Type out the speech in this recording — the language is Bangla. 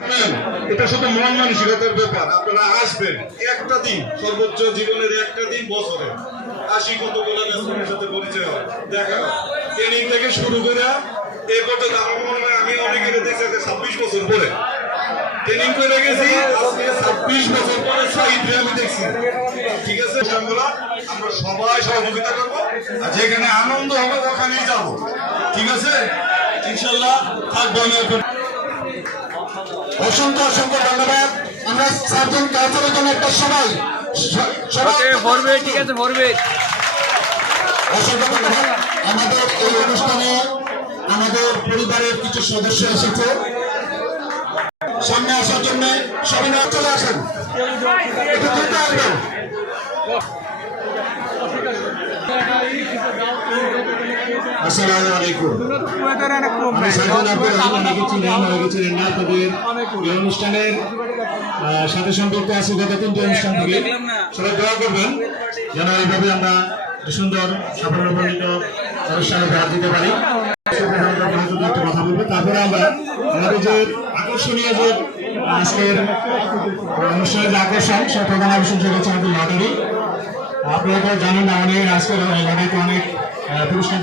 এটা শুধু মন মানসিকতার ব্যাপার। আপনারা আসবেন একটা দিন, সর্বোচ্চ জীবনের একটা দিন বছরে 80 কতগুলো ব্যস্ততার সাথে পরিচয় হয়, দেখা হয়। ট্রেনিং থেকে শুরু করে এ পর্যন্ত আমার মনে হয় আমি অনেকের দেখছি 26 বছর পরে ট্রেনিং করে গেছি, আজকে 26 বছর পরে শহীদরে আমি দেখছি। ঠিক আছে, আমরা সবাই সহযোগিতা করবো, আর যেখানে আনন্দ হবে ওখানেই যাব। ঠিক আছে, ইনশাল্লাহ থাকবো। অসংখ্য অসংখ্য ধন্যবাদ। আমরা সার্জন কালচারের জন্য একটা সবাই ভরবে, ঠিক আছে ভরবে। অসংখ্য ধন্যবাদ। আমাদের এই অনুষ্ঠানে আমাদের পরিবারের কিছু সদস্য এসেছে, সামনে আসার জন্য সবাই চলে আসেন, একটু দ্রুত আসবেন। আসসালামু আলাইকুম। আমি সাইদুল আব্দুর রহমান, অনেকে চিনেন না। আপনাদের এই অনুষ্ঠানের সাথে সম্পর্ক আছে গত 3টি অনুষ্ঠান থেকে। সবাই দোয়া করবেন যেন এইভাবে আমরা সুন্দর সাফল্যমণ্ডিত অনুষ্ঠানে ভাগ দিতে পারি। একটা কথা বলবো, তারপরে আমরা আমাদের যে আকর্ষণীয় যে আজকের অনুষ্ঠানের যে আকর্ষণ, সে প্রধান আকর্ষণ হচ্ছে আমাদের লটারি। আপনারা তো জানেন আমাদের আজকের লটারিতে অনেক পুরস্কার